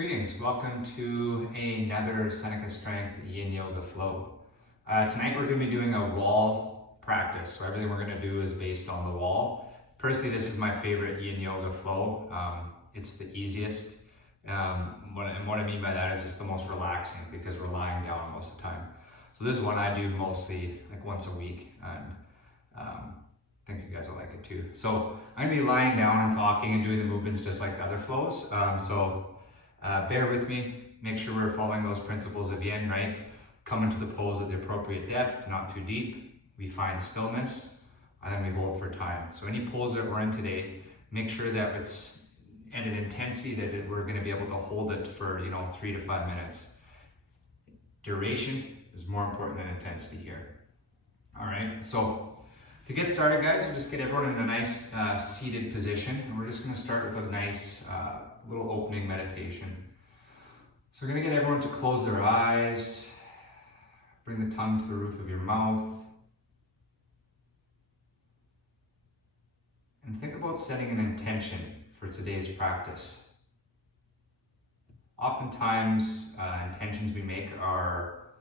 Greetings, welcome to another Seneca Strength Yin Yoga Flow. Tonight we're going to be doing a wall practice, so everything we're going to do is based on the wall. Personally, this is my favorite Yin Yoga Flow. It's the easiest, and what I mean by that is it's the most relaxing because we're lying down most of the time. So this one I do mostly like once a week, and I think you guys will like it too. So I'm going to be lying down and talking and doing the movements just like the other flows. Bear with me, make sure we're following those principles of Yin, right? Come into the pose at the appropriate depth, not too deep. We find stillness, and then we hold for time. So any pose that we're in today, make sure that it's at an intensity that we're going to be able to hold it for 3 to 5 minutes. Duration is more important than intensity here. All right, so to get started, guys, we'll just get everyone in a nice seated position, and we're just going to start with a nice little opening meditation. So we're going to get everyone to close their eyes, bring the tongue to the roof of your mouth, and think about setting an intention for today's practice. Oftentimes, intentions we make are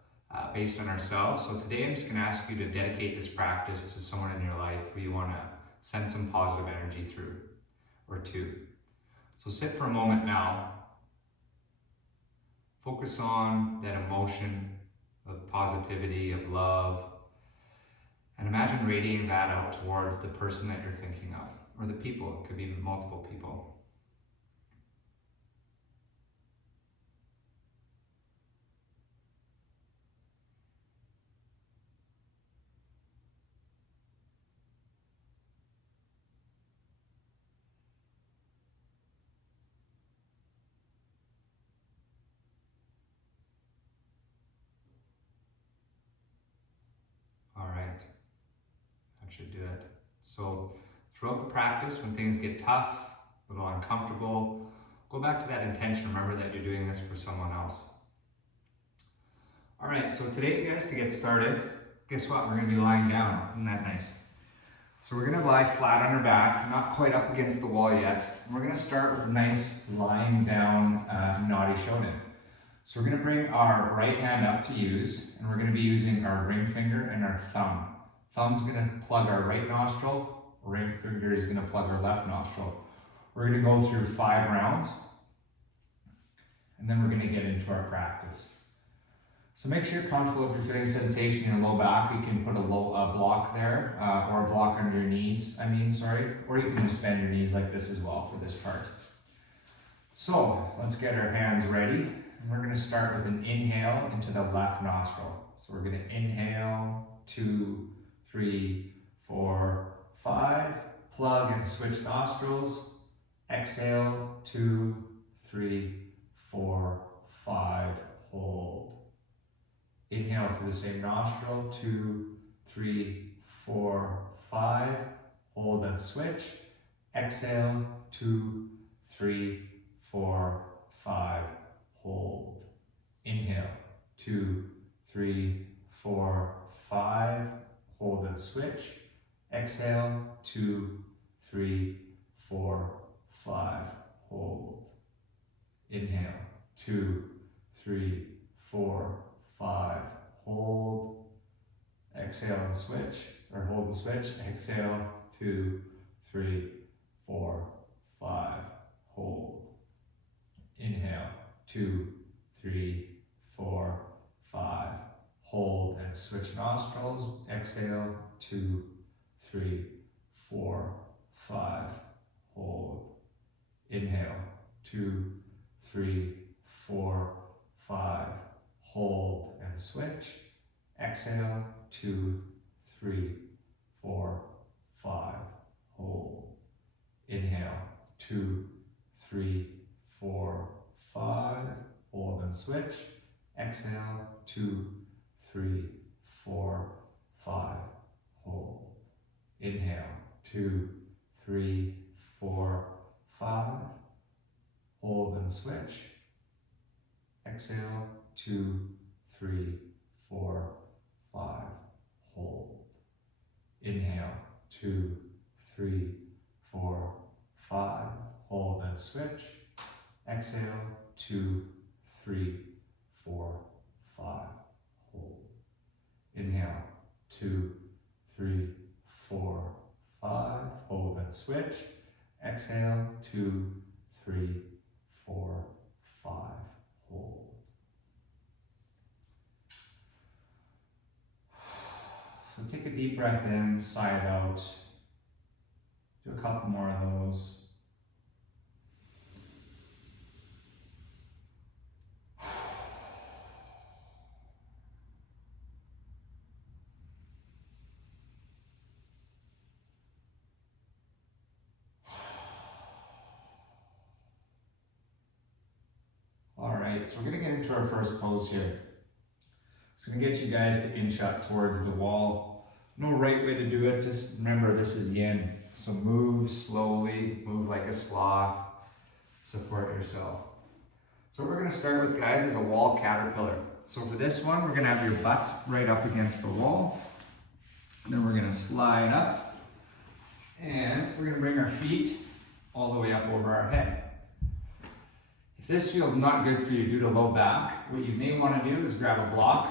based on ourselves. So today I'm just going to ask you to dedicate this practice to someone in your life who you want to send some positive energy through or to. So sit for a moment now. Focus on that emotion of positivity, of love, and imagine radiating that out towards the person that you're thinking of, or the people. It could be multiple people. That should do it. So throughout the practice, when things get tough, a little uncomfortable, go back to that intention. Remember that you're doing this for someone else. All right, so today, guys, to get started, guess what? We're going to be lying down. Isn't that nice? So we're going to lie flat on our back, not quite up against the wall yet. And we're going to start with a nice lying down Nadi Shonin. So we're going to bring our right hand up to use, and we're going to be using our ring finger and our thumb. Thumb's going to plug our right nostril, ring finger is going to plug our left nostril. We're going to go through 5 rounds, and then we're going to get into our practice. So make sure you're comfortable. If you're feeling sensation in your low back, you can put a block there, or a block under your knees, or you can just bend your knees like this as well for this part. So let's get our hands ready. And we're going to start with an inhale into the left nostril. So we're going to inhale, 2, 3, 4, 5. Plug and switch nostrils. Exhale, 2, 3, 4, 5. Hold. Inhale through the same nostril. 2, 3, 4, 5. Hold and switch. Exhale, 2, 3, 4, 5. Hold. Inhale, 2, 3, 4, 5. Hold and switch. Exhale, 2, 3, 4, 5. Hold. Inhale, 2, 3, 4, 5. Hold. Exhale and switch, or hold and switch. Exhale, 2, 3, 4, 5. Hold. Inhale, 2, 3, 4, 5. Hold and switch nostrils. Exhale, 2, 3, 4, 5. Hold. Inhale, 2, 3, 4, 5. Hold and switch. Exhale, 2, 3, 4, 5. Hold. Inhale, 2, 3, 4, 5. Hold and switch. Exhale, 2, 3, 4, 5. Hold. Inhale, 2, 3, 4, 5. Hold and switch. Exhale, 2, 3, 4, 5. Hold. Inhale, 2, 3, 4, 5. Hold and switch. Exhale, 2, 3, 4, 5. Hold. Inhale. 2, 3, 4, 5. Hold and switch. Exhale. 2, 3, 4, 5. Hold. So take a deep breath in, sigh it out. Do a couple more of those. Alright, so we're going to get into our first pose here. It's going to get you guys to inch up towards the wall. No right way to do it, just remember this is yin. So move slowly, move like a sloth, support yourself. So what we're going to start with, guys, is a wall caterpillar. So for this one, we're going to have your butt right up against the wall. And then we're going to slide up. And we're going to bring our feet all the way up over our head. If this feels not good for you due to low back, what you may want to do is grab a block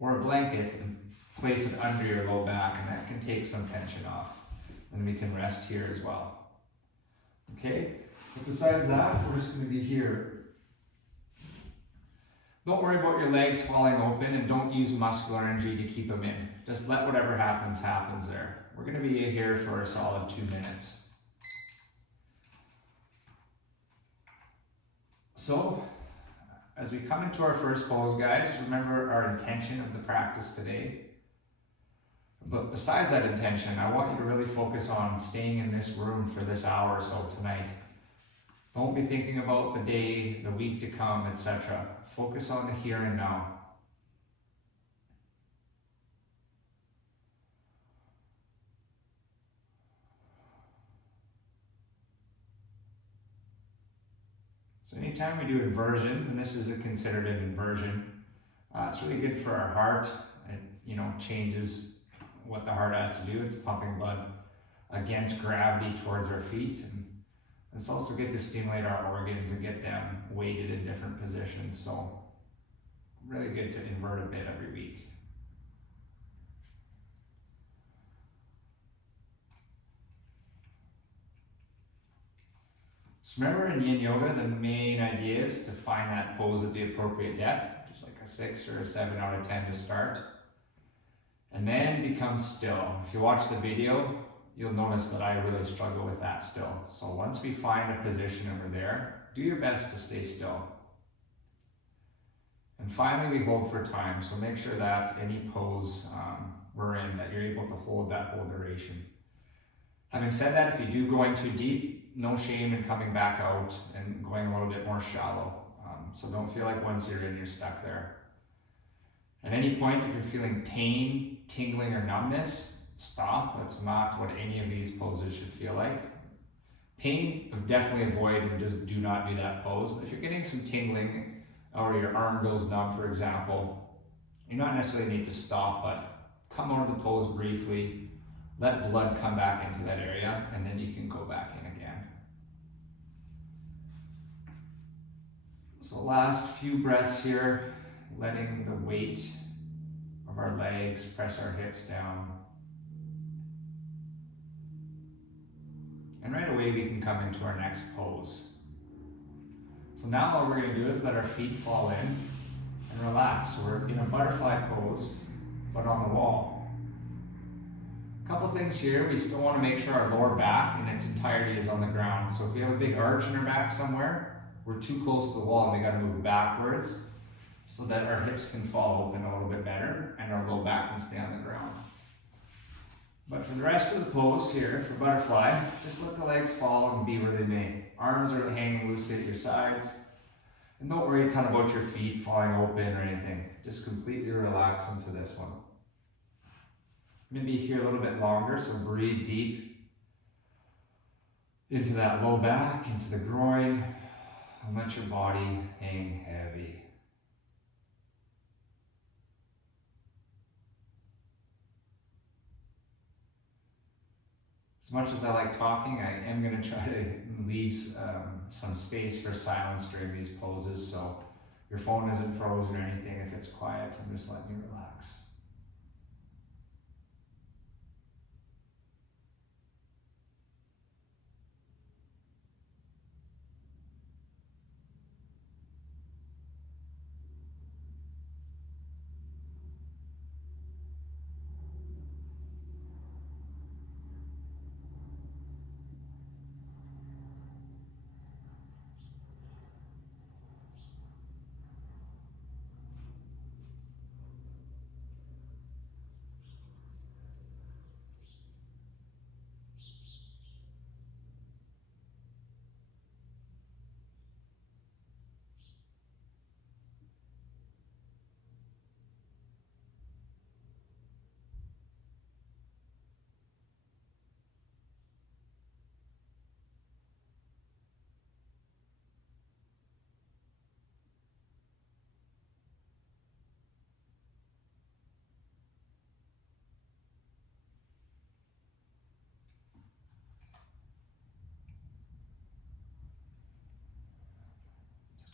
or a blanket and place it under your low back, and that can take some tension off. And we can rest here as well. Okay? But besides that, we're just going to be here. Don't worry about your legs falling open, and don't use muscular energy to keep them in. Just let whatever happens there. We're going to be here for a solid 2 minutes. So, as we come into our first pose, guys, remember our intention of the practice today. But besides that intention, I want you to really focus on staying in this room for this hour or so tonight. Don't be thinking about the day, the week to come, etc. Focus on the here and now. So anytime we do inversions, and this is considered an inversion, it's really good for our heart. It, changes what the heart has to do. It's pumping blood against gravity towards our feet. And it's also good to stimulate our organs and get them weighted in different positions. So really good to invert a bit every week. So remember, in Yin Yoga, the main idea is to find that pose at the appropriate depth, which is like a 6 or a 7 out of 10 to start. And then become still. If you watch the video, you'll notice that I really struggle with that still. So once we find a position and we're there, do your best to stay still. And finally, we hold for time. So make sure that any pose we're in, that you're able to hold that whole duration. Having said that, if you do go in too deep, no shame in coming back out and going a little bit more shallow. So don't feel like once you're in, you're stuck there. At any point, if you're feeling pain, tingling, or numbness, stop. That's not what any of these poses should feel like. Pain, definitely avoid and just do not do that pose. But if you're getting some tingling or your arm goes numb, for example, you not necessarily need to stop, but come out of the pose briefly, let blood come back into that area, and then you can go back in again. So last few breaths here, letting the weight of our legs press our hips down. And right away we can come into our next pose. So now all we're going to do is let our feet fall in and relax. So we're in a butterfly pose, but on the wall. A couple things here, we still want to make sure our lower back in its entirety is on the ground. So if we have a big arch in our back somewhere, we're too close to the wall and we got to move backwards so that our hips can fall open a little bit better and our low back can stay on the ground. But for the rest of the pose here, for butterfly, just let the legs fall and be where they may. Arms are hanging loose at your sides. And don't worry a ton about your feet falling open or anything. Just completely relax into this one. Maybe here a little bit longer, so breathe deep into that low back, into the groin, and let your body hang heavy. As much as I like talking, I am going to try to leave some space for silence during these poses, so your phone isn't frozen or anything. If it's quiet, I'm just letting you relax.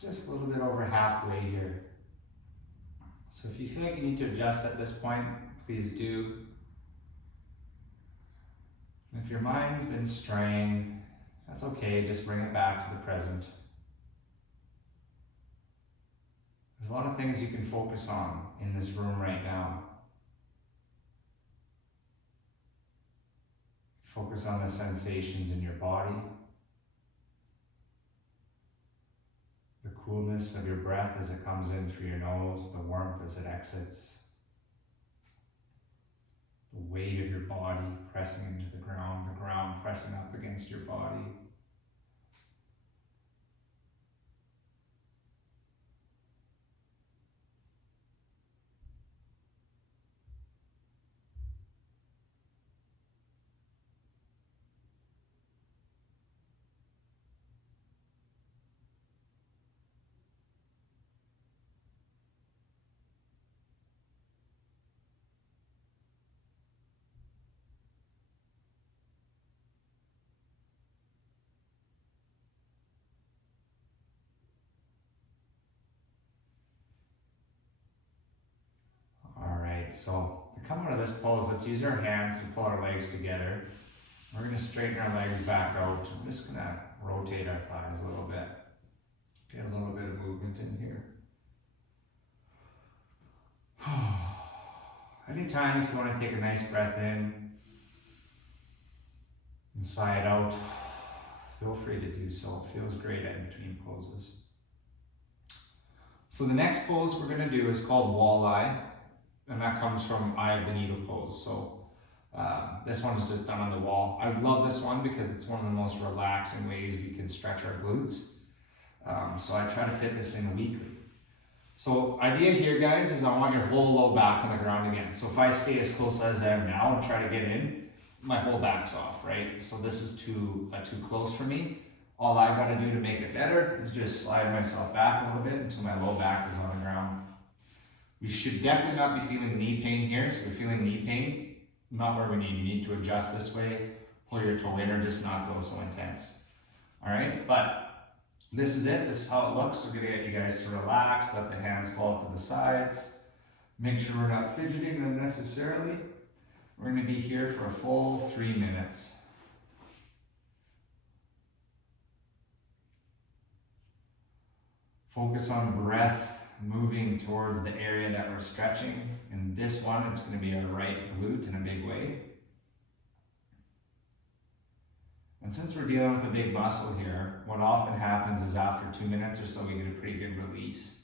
Just a little bit over halfway here. So if you feel like you need to adjust at this point, please do. And if your mind's been straying, that's okay, just bring it back to the present. There's a lot of things you can focus on in this room right now. Focus on the sensations in your body, the coolness of your breath as it comes in through your nose, the warmth as it exits, the weight of your body pressing into the ground pressing up against your body. So to come out of this pose, let's use our hands to pull our legs together. We're going to straighten our legs back out. I'm just going to rotate our thighs a little bit. Get a little bit of movement in here. Anytime if you want to take a nice breath in and sigh it out, feel free to do so. It feels great in between poses. So the next pose we're going to do is called walleye. And that comes from Eye of the Needle pose. So this one's just done on the wall. I love this one because it's one of the most relaxing ways we can stretch our glutes. So I try to fit this in weekly. So idea here, guys, is I want your whole low back on the ground again. So if I stay as close as I am now and try to get in, my whole back's off, right? So this is too close for me. All I've got to do to make it better is just slide myself back a little bit until my low back is on the ground. We should definitely not be feeling knee pain here. So if you're feeling knee pain, not where we need. You need to adjust this way, pull your toe in, or just not go so intense. All right, but this is it. This is how it looks. We're gonna get you guys to relax, let the hands fall to the sides. Make sure we're not fidgeting unnecessarily. We're gonna be here for a full 3 minutes. Focus on breath, moving towards the area that we're stretching. In this one, it's going to be our right glute in a big way. And since we're dealing with a big muscle here, what often happens is after 2 minutes or so, we get a pretty good release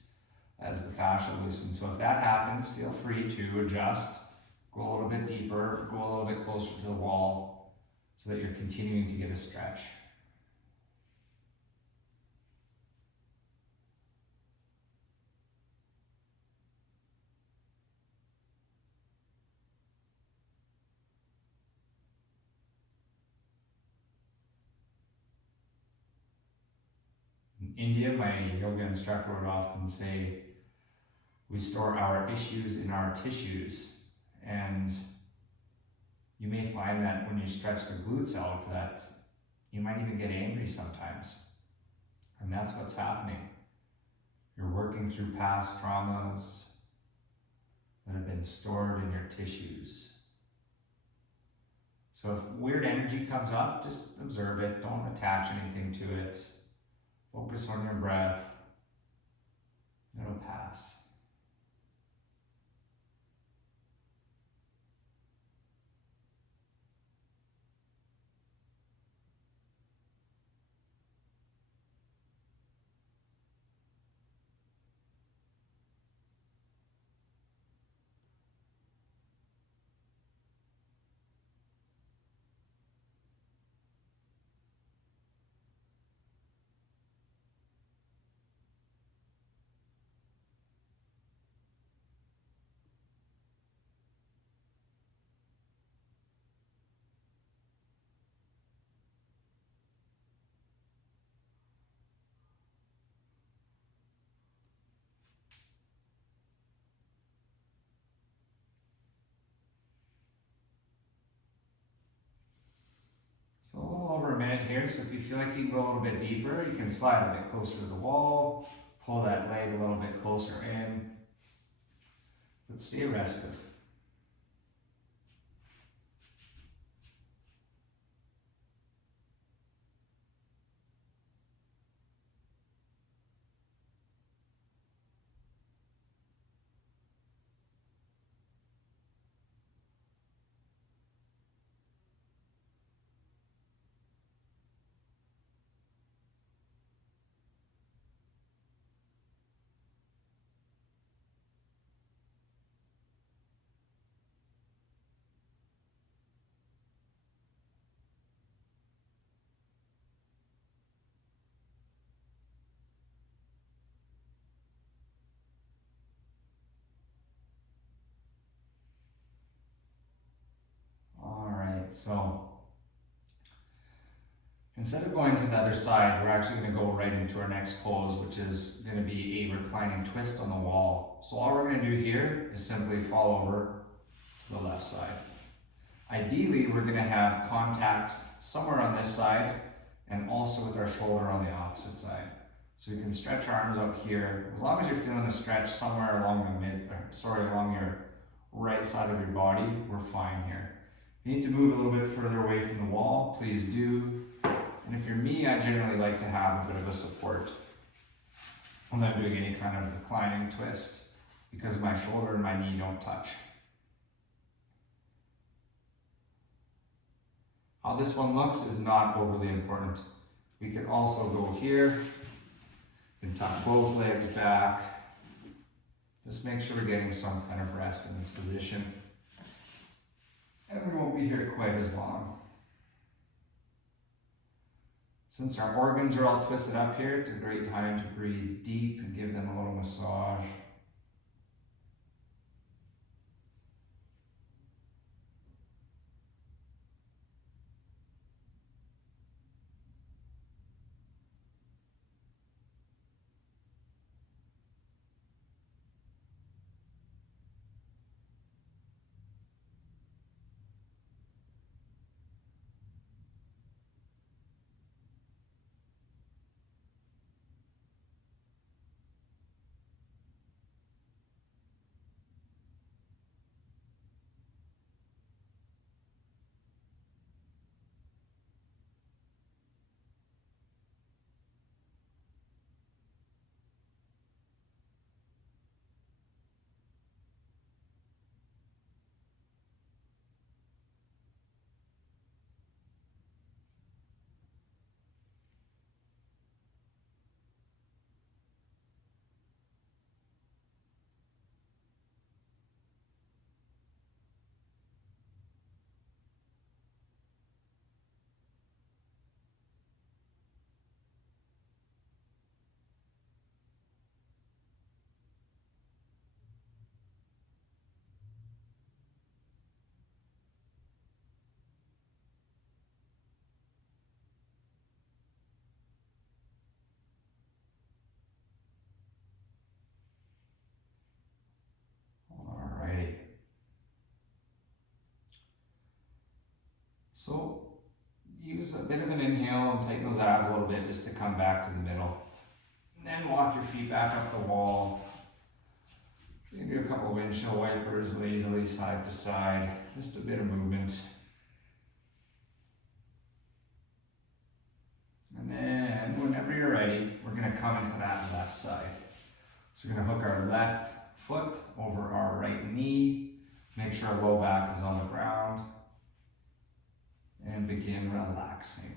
as the fascia loosens. So if that happens, feel free to adjust, go a little bit deeper, go a little bit closer to the wall so that you're continuing to get a stretch. In India, my yoga instructor would often say, we store our issues in our tissues. And You may find that when you stretch the glutes out that you might even get angry sometimes. And that's what's happening. You're working through past traumas that have been stored in your tissues. So if weird energy comes up, just observe it. Don't attach anything to it. Focus on your breath. It'll pass. So a little over a minute here, so if you feel like you can go a little bit deeper, you can slide a bit closer to the wall, pull that leg a little bit closer in, but stay restive. So instead of going to the other side, we're actually going to go right into our next pose, which is going to be a reclining twist on the wall. So all we're going to do here is simply fall over to the left side. Ideally, we're going to have contact somewhere on this side and also with our shoulder on the opposite side. So you can stretch our arms out here. As long as you're feeling a stretch somewhere along along your right side of your body, we're fine here. If you need to move a little bit further away from the wall, please do. And if you're me, I generally like to have a bit of a support. I'm not doing any kind of reclining twist because my shoulder and my knee don't touch. How this one looks is not overly important. We can also go here and tuck both legs back. Just make sure we're getting some kind of rest in this position. And we won't be here quite as long. Since our organs are all twisted up here, it's a great time to breathe deep and give them a little massage. So use a bit of an inhale and tighten those abs a little bit just to come back to the middle. And then walk your feet back up the wall. Maybe a couple of windshield wipers lazily side to side. Just a bit of movement. And then whenever you're ready, we're going to come into that left side. So we're going to hook our left foot over our right knee. Make sure our low back is on the ground. And begin relaxing.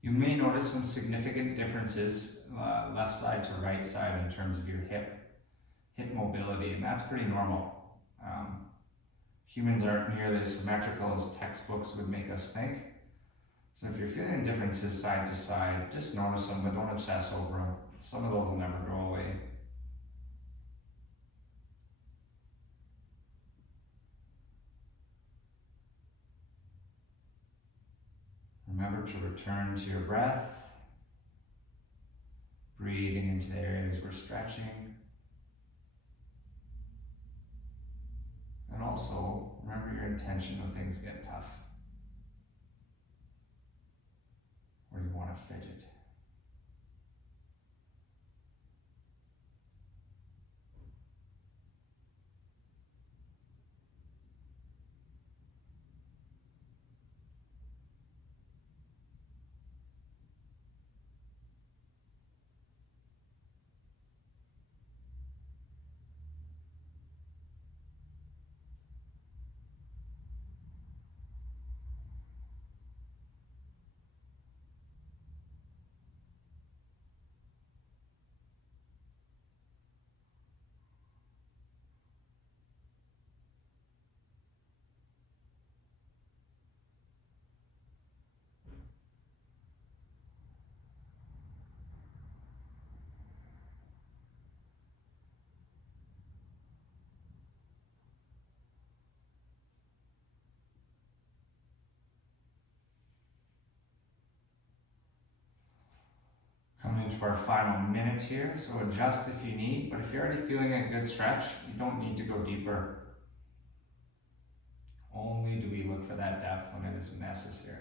You may notice some significant differences left side to right side in terms of your hip mobility, and that's pretty normal. Humans aren't nearly as symmetrical as textbooks would make us think. So if you're feeling differences side to side, just notice them, but don't obsess over them. Some of those will never go away. Remember to return to your breath, breathing into the areas we're stretching. And also, remember your intention when things get tough, or you want to fidget. Coming into our final minute here, so adjust if you need, but if you're already feeling a good stretch, you don't need to go deeper. Only do we look for that depth when it is necessary.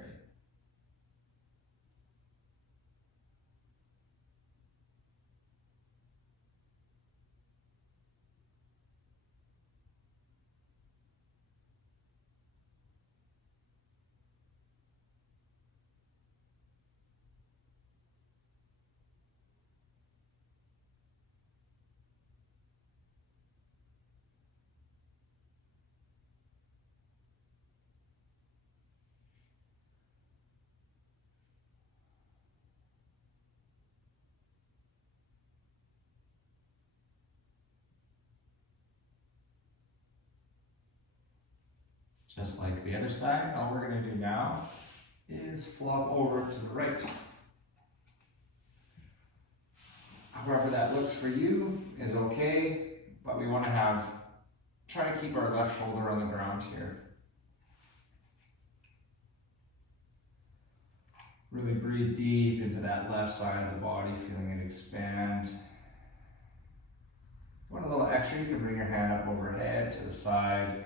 Just like the other side, all we're going to do now is flop over to the right. However that looks for you is okay, but we want to try to keep our left shoulder on the ground here. Really breathe deep into that left side of the body, feeling it expand. Want a little extra, you can bring your hand up overhead to the side,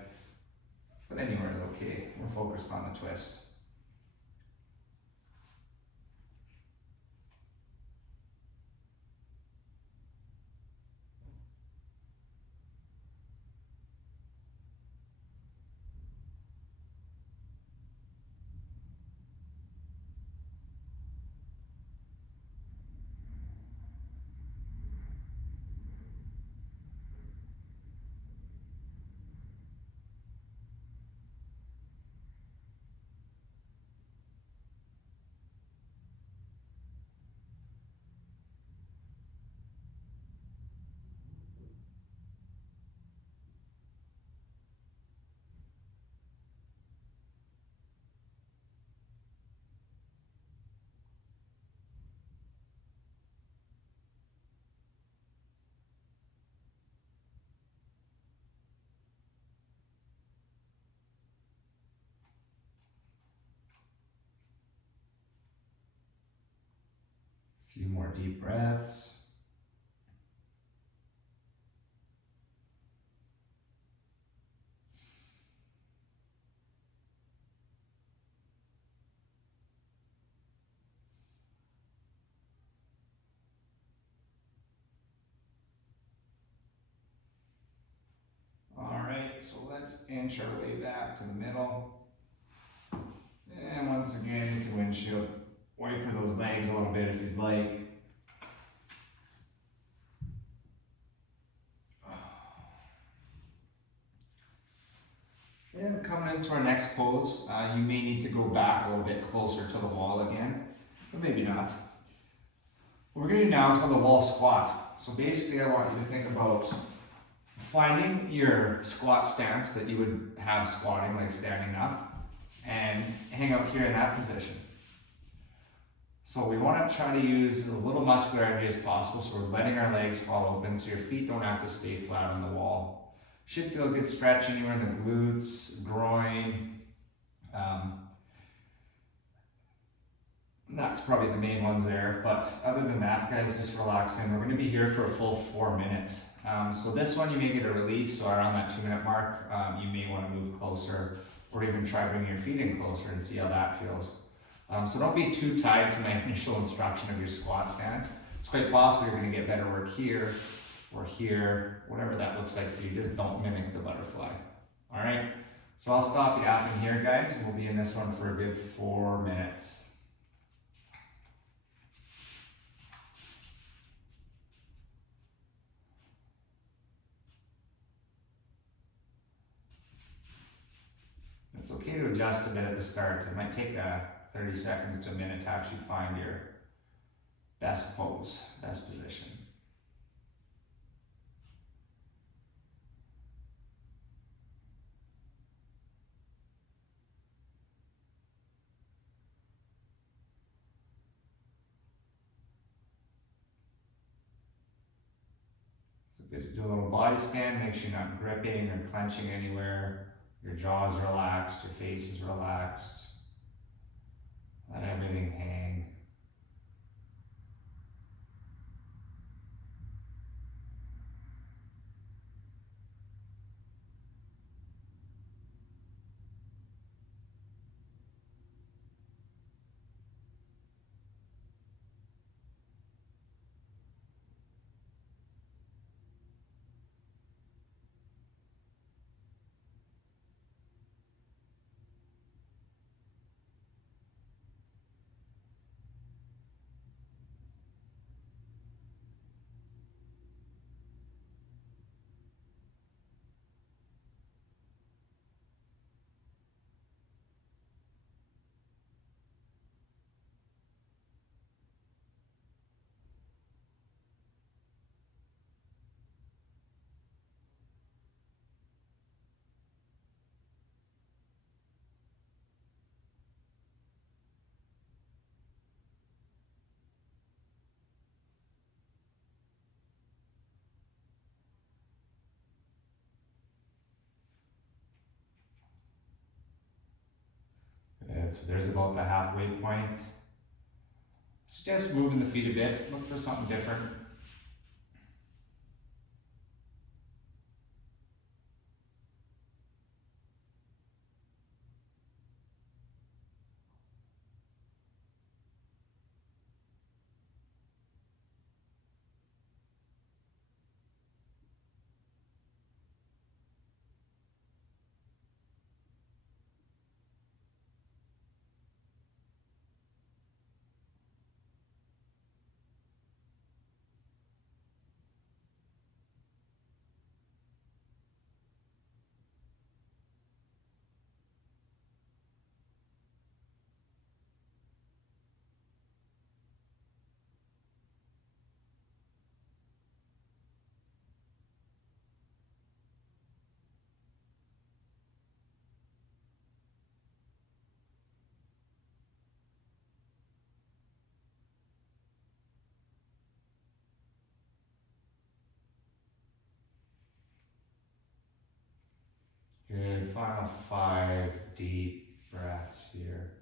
but anywhere is okay. We're focused on the twist. more deep breaths. All right, so let's inch our way back to the middle. And once again, you can windshield wiper those legs a little bit if you'd like. And coming into our next pose, you may need to go back a little bit closer to the wall again, but maybe not. What we're going to do now is called the wall squat. So basically I want you to think about finding your squat stance that you would have squatting, like standing up, and hang out here in that position. So we want to try to use as little muscular energy as possible, so we're letting our legs fall open so your feet don't have to stay flat on the wall. Should feel a good stretch anywhere in the glutes, groin. That's probably the main ones there, but other than that, guys, just relax in. We're going to be here for a full 4 minutes. So this one you may get a release, so around that 2-minute mark, you may want to move closer or even try bringing your feet in closer and see how that feels. So don't be too tied to my initial instruction of your squat stance. It's quite possible you're going to get better work here or here, whatever that looks like for you. Just don't mimic the butterfly. All right, so I'll stop yapping here, guys, and we'll be in this one for a good 4 minutes. It's okay to adjust a bit at the start. It might take 30 seconds to a minute to actually find your best pose, best position. So good to do a little body scan. Make sure you're not gripping or clenching anywhere. Your jaw is relaxed, your face is relaxed. Let everything hang. Good, so there's about the halfway point. Suggest moving the feet a bit, look for something different. Good, final 5 deep breaths here.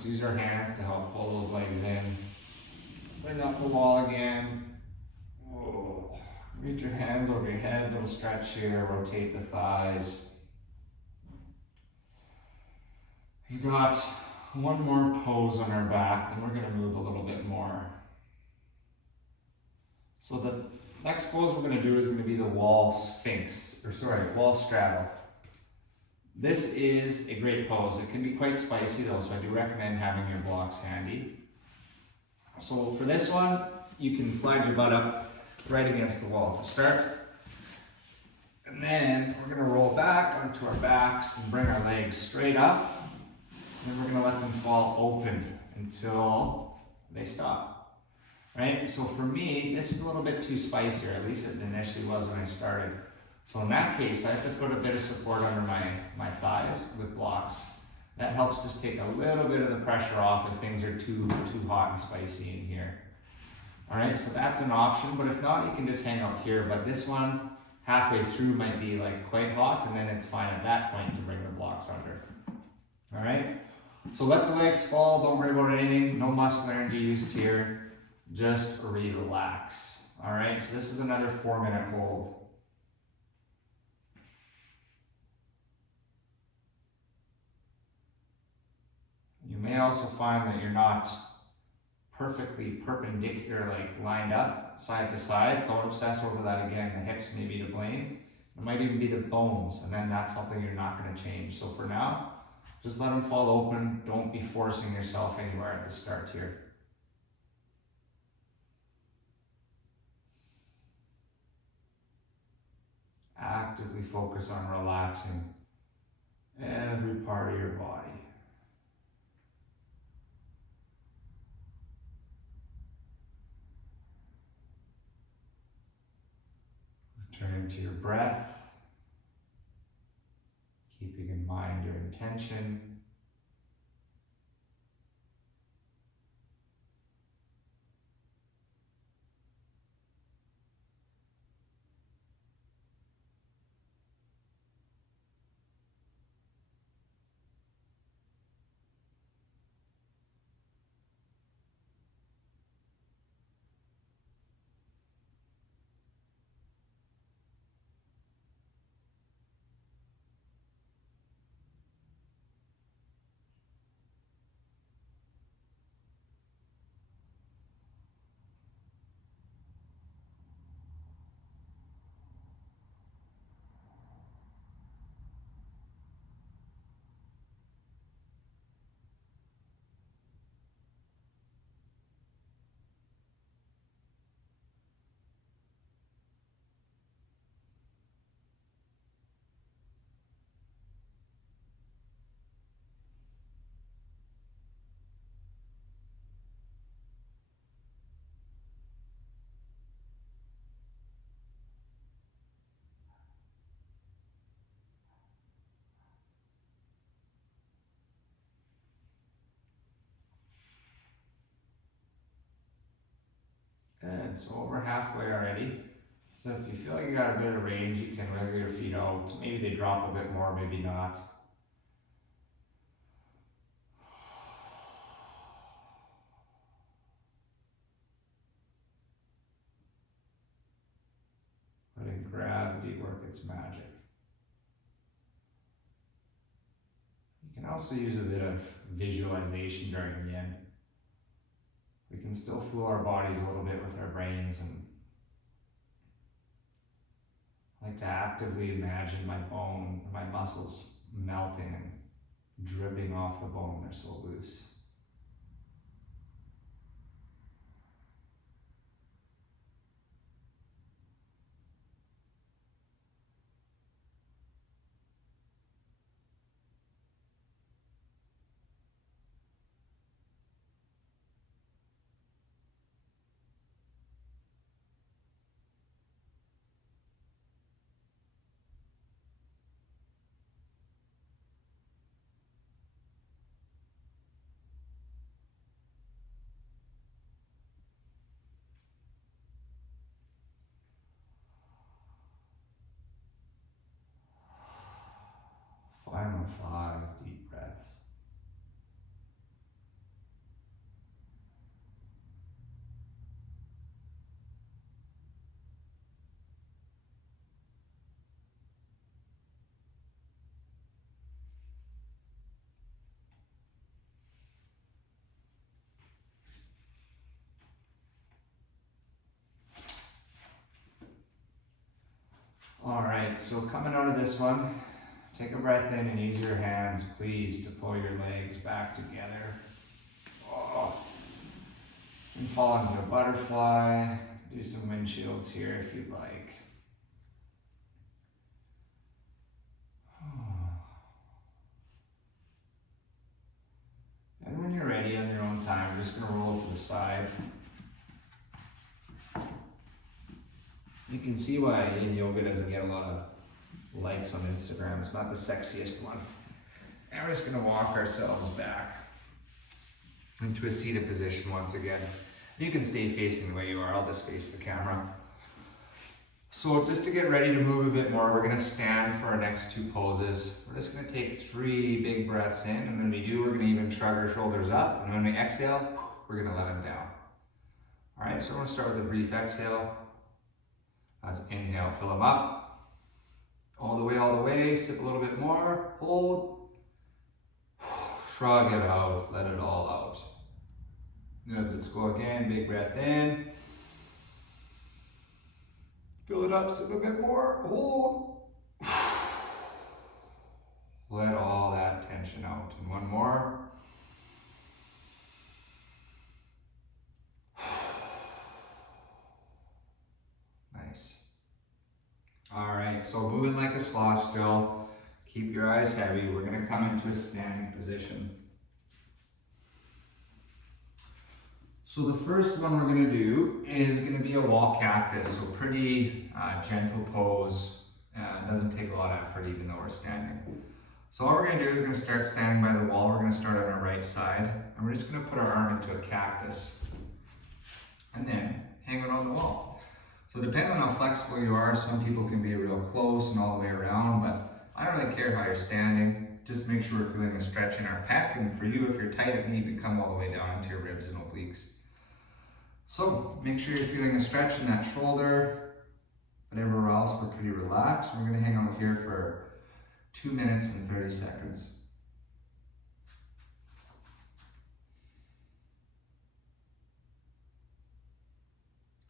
Let's use our hands to help pull those legs in. Bring up the wall again. Whoa. Reach your hands over your head, little stretch here, rotate the thighs. We've got one more pose on our back, then we're going to move a little bit more. So the next pose we're going to do is going to be the wall Sphinx, wall straddle. This is a great pose. It can be quite spicy though, so I do recommend having your blocks handy. So for this one, you can slide your butt up right against the wall to start. And then we're going to roll back onto our backs and bring our legs straight up. And then we're going to let them fall open until they stop. Right? So for me, this is a little bit too spicy, or at least it initially was when I started. So in that case, I have to put a bit of support under my thighs with blocks. That helps just take a little bit of the pressure off if things are too hot and spicy in here. All right, so that's an option, but if not, you can just hang out here. But this one, halfway through, might be like quite hot, and then it's fine at that point to bring the blocks under. All right, so let the legs fall, don't worry about anything, no muscular energy used here, just relax. All right, so this is another 4-minute hold. You may also find that you're not perfectly perpendicular, like lined up side to side. Don't obsess over that again. The hips may be to blame. It might even be the bones, and then that's something you're not going to change. So for now, just let them fall open. Don't be forcing yourself anywhere at the start here. Actively focus on relaxing every part of your body. Returning to your breath, keeping in mind your intention. Good, so we're halfway already. So if you feel like you got a bit of range, you can wiggle your feet out. Maybe they drop a bit more, maybe not. Letting gravity work its magic. You can also use a bit of visualization during Yin. We can still fool our bodies a little bit with our brains, and I like to actively imagine my bone, my muscles melting and dripping off the bone. They're so loose. Final 5 deep breaths. right, so coming out of this one, take a breath in and use your hands, please, to pull your legs back together. Oh. And fall into a butterfly. Do some windshields here if you'd like. And when you're ready on your own time, we're just going to roll to the side. You can see why Yin Yoga doesn't get a lot of likes on Instagram. It's not the sexiest one. And we're just going to walk ourselves back into a seated position once again. You can stay facing the way you are. I'll just face the camera. So just to get ready to move a bit more, we're going to stand for our next two poses. We're just going to take 3 big breaths in, and when we do, we're going to even shrug our shoulders up, and when we exhale, we're going to let them down. All right, so we're going to start with a brief exhale. Let's inhale, fill them up. All the way, sip a little bit more, hold. Shrug it out, let it all out. Good, let's go again, big breath in. Fill it up, sip a bit more, hold. Let all that tension out. And one more. Nice. All right, so moving like a sloth still. Keep your eyes heavy. We're going to come into a standing position. So the first one we're going to do is going to be a wall cactus. So pretty gentle pose. Doesn't take a lot of effort even though we're standing. So all we're going to do is we're going to start standing by the wall. We're going to start on our right side. And we're just going to put our arm into a cactus. And then hang it on the wall. So depending on how flexible you are, some people can be real close and all the way around, but I don't really care how you're standing. Just make sure we're feeling a stretch in our pec. And for you, if you're tight at knee, you can come all the way down into your ribs and obliques. So make sure you're feeling a stretch in that shoulder, but everywhere else we're pretty relaxed. We're going to hang out here for 2 minutes and 30 seconds.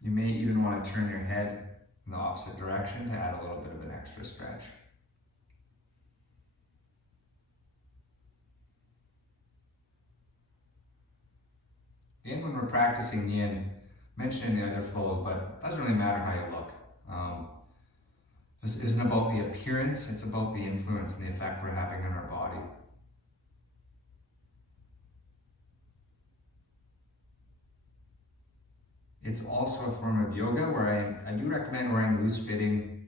You may even want to turn your head in the opposite direction to add a little bit of an extra stretch. Again, when we're practicing Yin, mentioning the other flows, but it doesn't really matter how you look. This isn't about the appearance, it's about the influence and the effect we're having on our body. It's also a form of yoga where I do recommend wearing loose-fitting,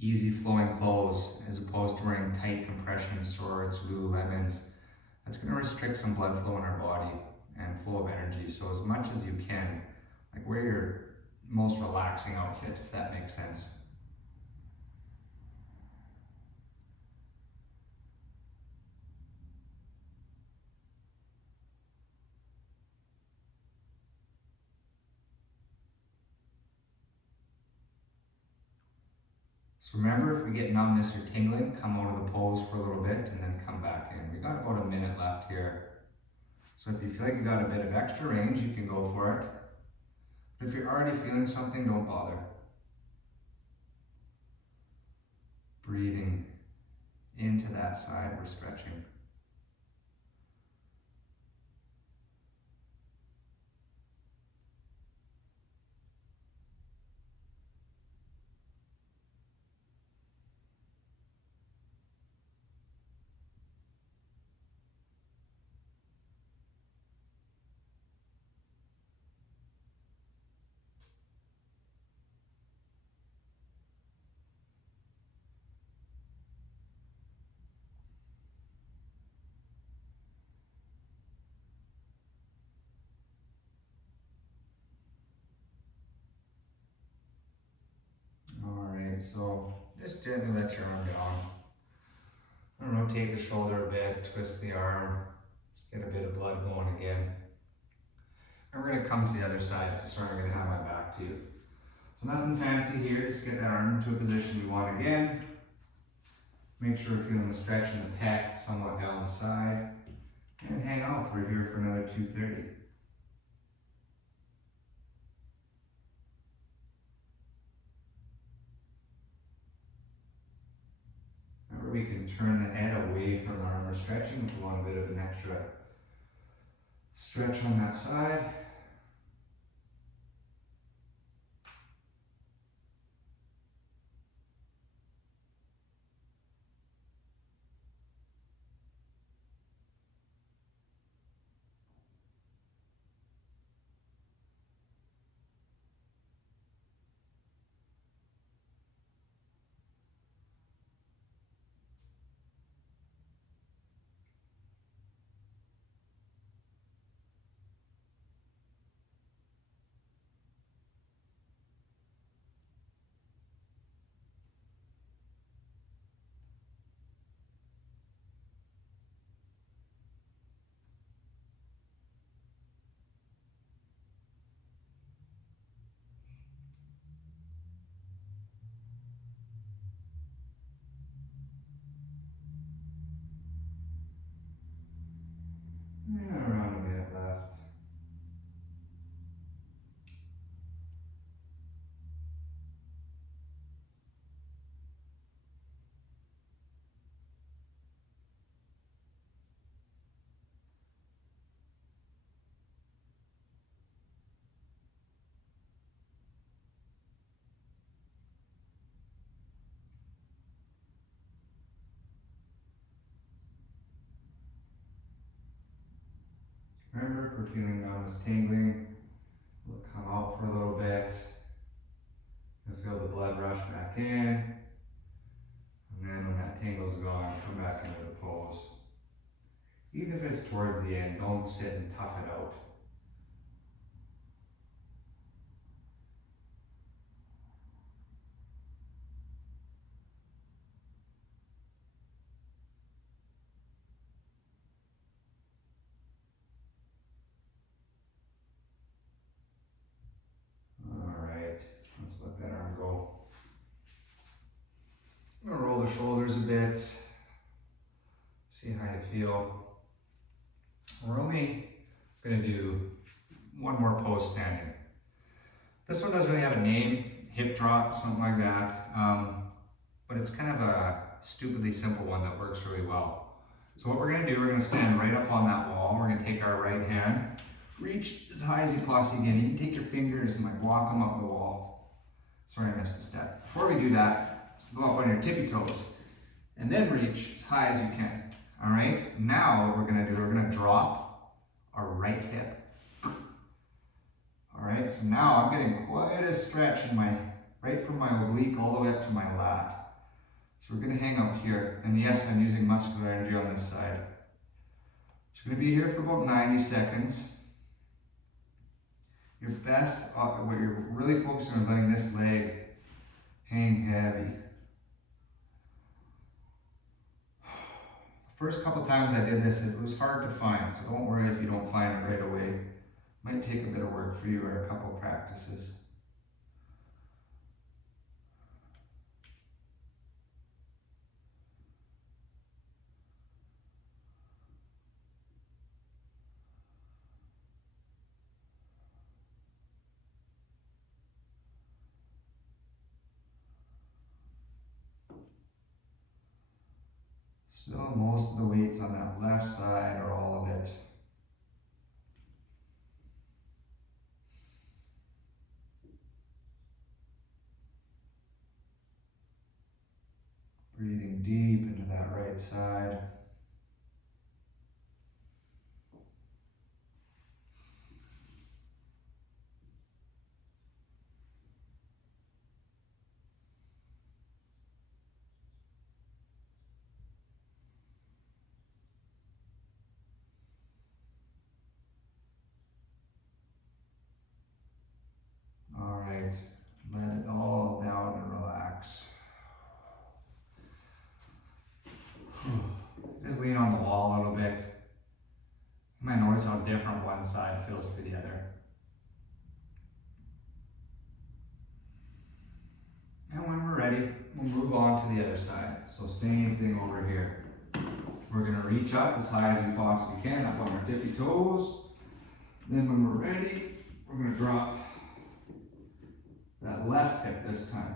easy flowing clothes as opposed to wearing tight compression shorts, Lululemons. That's going to restrict some blood flow in our body and flow of energy. So as much as you can, like wear your most relaxing outfit, if that makes sense. So remember, if we get numbness or tingling, come out of the pose for a little bit and then come back in. We got about a minute left here. So if you feel like you got a bit of extra range, you can go for it. But if you're already feeling something, don't bother. Breathing into that side, we're stretching. So just gently let your arm down. And rotate the shoulder a bit, twist the arm, just get a bit of blood going again. And we're going to come to the other side, so sorry, I'm going to have my back to you. So nothing fancy here, just get that arm into a position you want again. Make sure we're feeling the stretch in the pec, somewhat down the side. And hang out, we're here for another 2:30. turn the head away from the arm we're stretching if we want a bit of an extra stretch on that side. And around a minute left. Remember, if we're feeling numbness, tingling, we'll come out for a little bit. You'll feel the blood rush back in. And then when that tingle's gone, come back into the pose. Even if it's towards the end, don't sit and tough it out. Let's let that arm go. I'm going to roll the shoulders a bit. See how you feel. We're only going to do one more pose standing. This one doesn't really have a name, hip drop, something like that. But it's kind of a stupidly simple one that works really well. So what we're going to do, we're going to stand right up on that wall. We're going to take our right hand, reach as high as you possibly can. You can take your fingers and like walk them up the wall. Sorry, I missed a step. Before we do that, let's go up on your tippy toes and then reach as high as you can. All right, now what we're gonna do, we're gonna drop our right hip. All right, so now I'm getting quite a stretch in my, right from my oblique all the way up to my lat. So we're gonna hang out here. And yes, I'm using muscular energy on this side. So we're gonna be here for about 90 seconds. Your best, what you're really focusing on is letting this leg hang heavy. The first couple times I did this, it was hard to find, so don't worry if you don't find it right away. Might take a bit of work for you or a couple practices. Still, most of the weight's on that left side, or all of it. Breathing deep into that right side. Let it all down and relax. Just lean on the wall a little bit. You might notice how different one side feels to the other. And when we're ready, we'll move on to the other side. So same thing over here. We're going to reach up as high as you possibly can, up on our tippy toes. Then when we're ready, we're going to drop that left hip this time.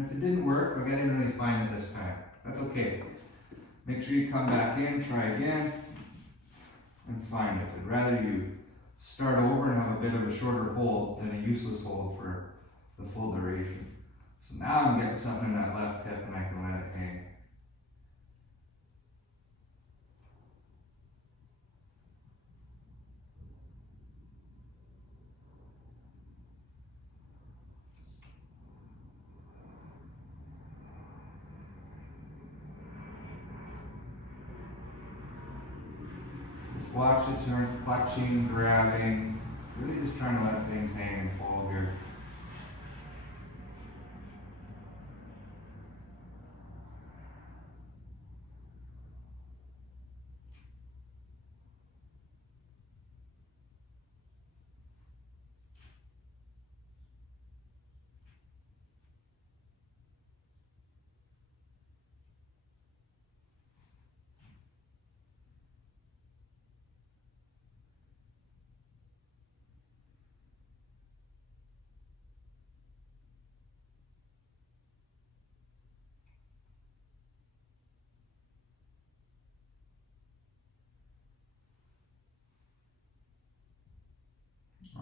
And if it didn't work, like I didn't really find it this time, that's okay. Make sure you come back in, try again, and find it. I'd rather you start over and have a bit of a shorter hold than a useless hold for the full duration. So now I'm getting something in that left hip and I can let it hang. Just watch it turn, clutching, grabbing, really just trying to let things hang and fall here.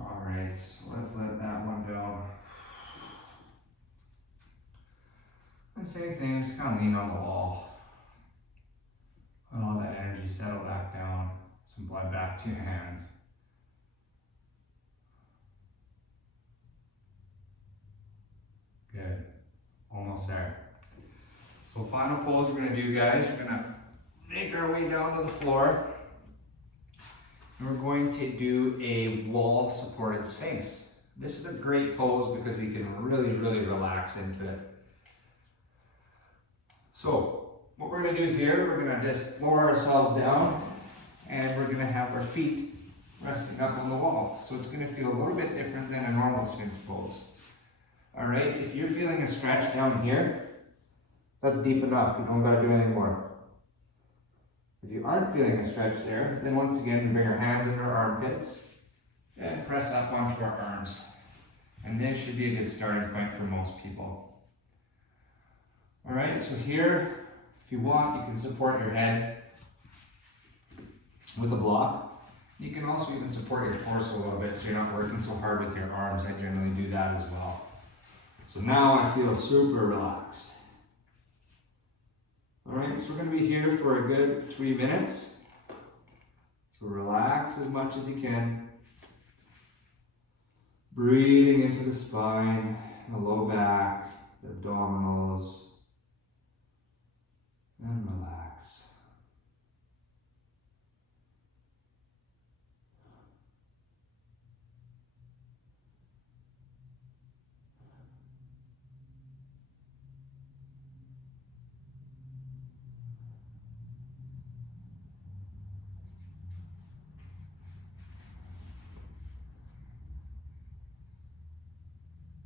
Alright, so let's let that one go. And same thing, just kind of lean on the wall. Let all that energy settle back down. Some blood back to your hands. Good. Almost there. So final pose we're going to do, guys, we're going to make our way down to the floor. And we're going to do a wall supported Sphinx. This is a great pose because we can really, really relax into it. So what we're going to do here, we're going to just lower ourselves down and we're going to have our feet resting up on the wall. So it's going to feel a little bit different than a normal Sphinx pose. All right, if you're feeling a stretch down here, that's deep enough. You don't got to do anything more. If you aren't feeling a stretch there, then once again, bring our hands under our armpits and press up onto our arms. And this should be a good starting point for most people. All right, so here, if you want, you can support your head with a block. You can also even support your torso a little bit so you're not working so hard with your arms. I generally do that as well. So now I feel super relaxed. All right, so we're going to be here for a good 3 minutes. So relax as much as you can. Breathing into the spine, the low back, the abdominals, and relax.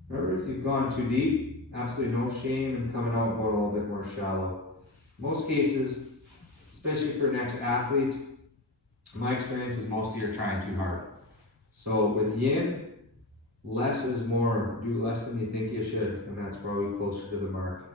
Remember, if you've gone too deep, absolutely no shame in coming out going a little bit more shallow. Most cases, especially for an ex-athlete, my experience is most of you are trying too hard. So with Yin, less is more. Do less than you think you should, and that's probably closer to the mark.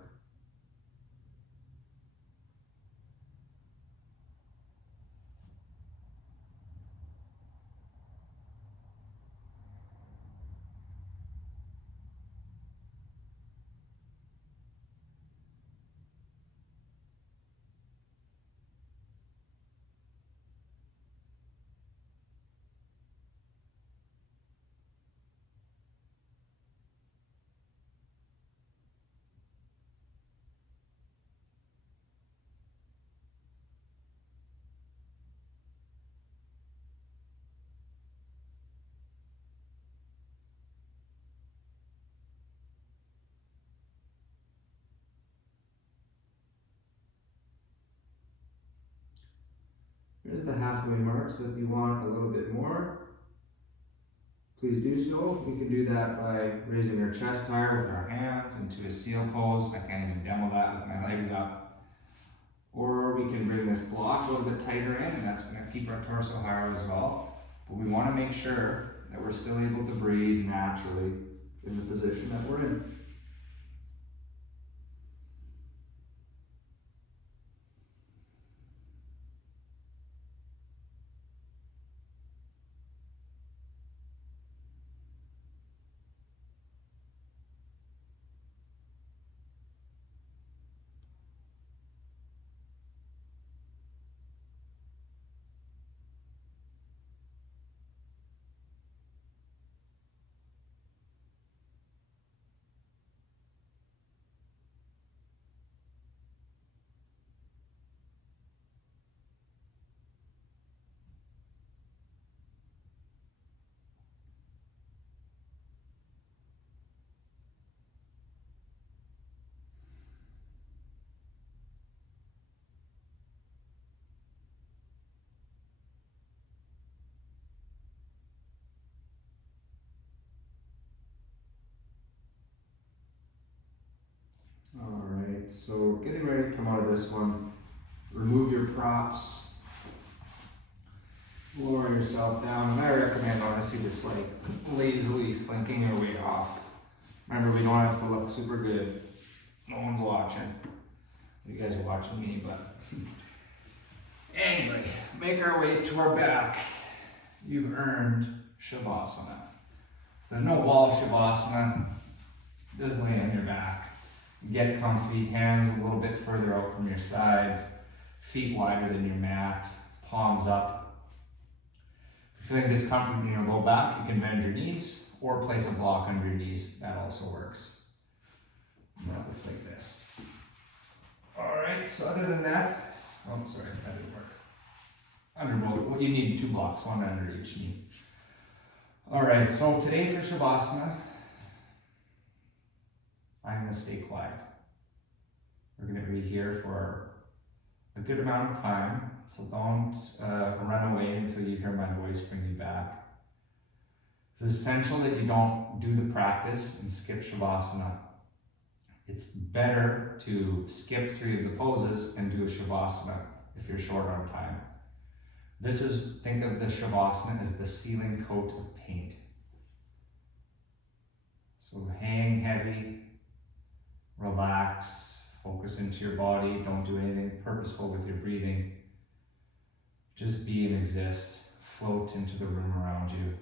Here's the halfway mark, so if you want a little bit more, please do so. We can do that by raising our chest higher with our hands into a seal pose. I can't even demo that with my legs up. Or we can bring this block a little bit tighter in, and that's going to keep our torso higher as well. But we want to make sure that we're still able to breathe naturally in the position that we're in. so we're getting ready to come out of this one. Remove your props. Lower yourself down, and I recommend honestly just like lazily slinking your way off. Remember, we don't have to look super good. No one's watching. You guys are watching me, but anyway, make our way to our back. You've earned Shavasana. So no wall Shavasana. Just lay on your back. Get comfy, hands a little bit further out from your sides, feet wider than your mat, palms up. If you're feeling discomfort in your low back, you can bend your knees or place a block under your knees. That also works. And that looks like this. All right, so other than that, oh, sorry, that didn't work. Under both, well, you need 2 blocks, one under each knee. All right, so today for Shavasana, I'm gonna stay quiet. We're gonna be here for a good amount of time, so don't run away until you hear my voice bring you back. It's essential that you don't do the practice and skip Shavasana. It's better to skip 3 of the poses and do a Shavasana if you're short on time. Think of the Shavasana as the sealing coat of paint. So hang heavy, relax, focus into your body, don't do anything purposeful with your breathing. Just be and exist, float into the room around you.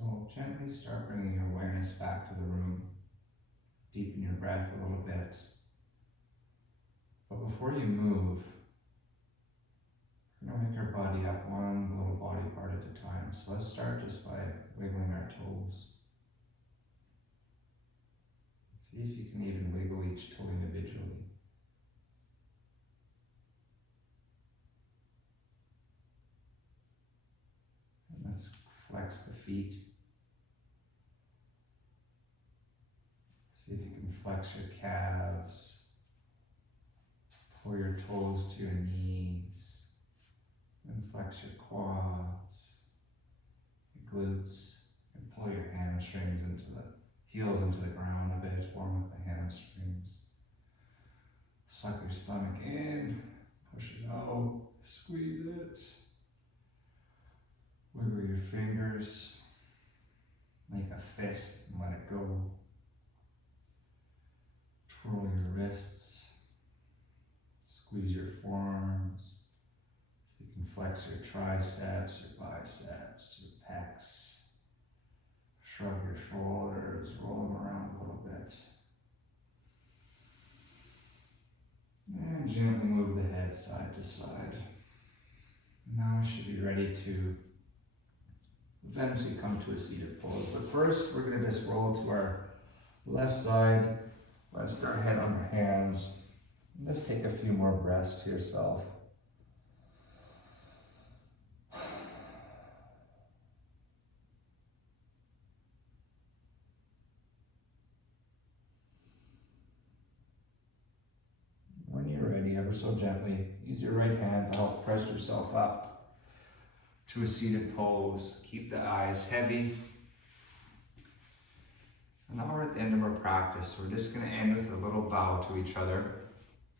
So gently start bringing your awareness back to the room. Deepen your breath a little bit. But before you move, we're going to wake our body up one little body part at a time. So let's start just by wiggling our toes. See if you can even wiggle each toe individually. And let's flex the feet. See if you can flex your calves. Pull your toes to your knees. And flex your quads, your glutes, and pull your hamstrings into the heels into the ground a bit. Warm up the hamstrings. Suck your stomach in. Push it out. Squeeze it. Wiggle your fingers. Make a fist and let it go. Twirl your wrists. Squeeze your forearms. So you can flex your triceps, your biceps, your pecs. Shrug your shoulders, roll them around a little bit. And gently move the head side to side. Now we should be ready to eventually come to a seated pose. But first, we're going to just roll to our left side. Rest our head on our hands. And just take a few more breaths to yourself. When you're ready, ever so gently, use your right hand to help press yourself up to a seated pose. Keep the eyes heavy. And now we're at the end of our practice, so we're just going to end with a little bow to each other.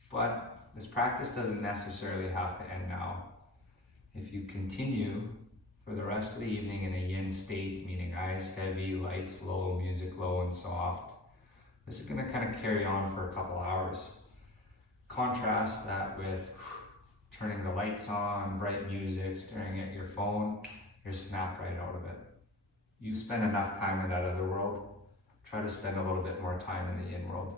But this practice doesn't necessarily have to end now. If you continue for the rest of the evening in a yin state, meaning eyes heavy, lights low, music low and soft, this is going to kind of carry on for a couple hours. Contrast that with turning the lights on, bright music, staring at your phone, you're snapped right out of it. You spend enough time in that other world. Try to spend a little bit more time in the yin world.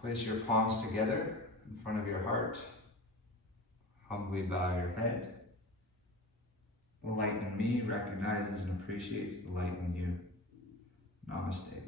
Place your palms together in front of your heart. Humbly bow your head. The light in me recognizes and appreciates the light in you. Namaste.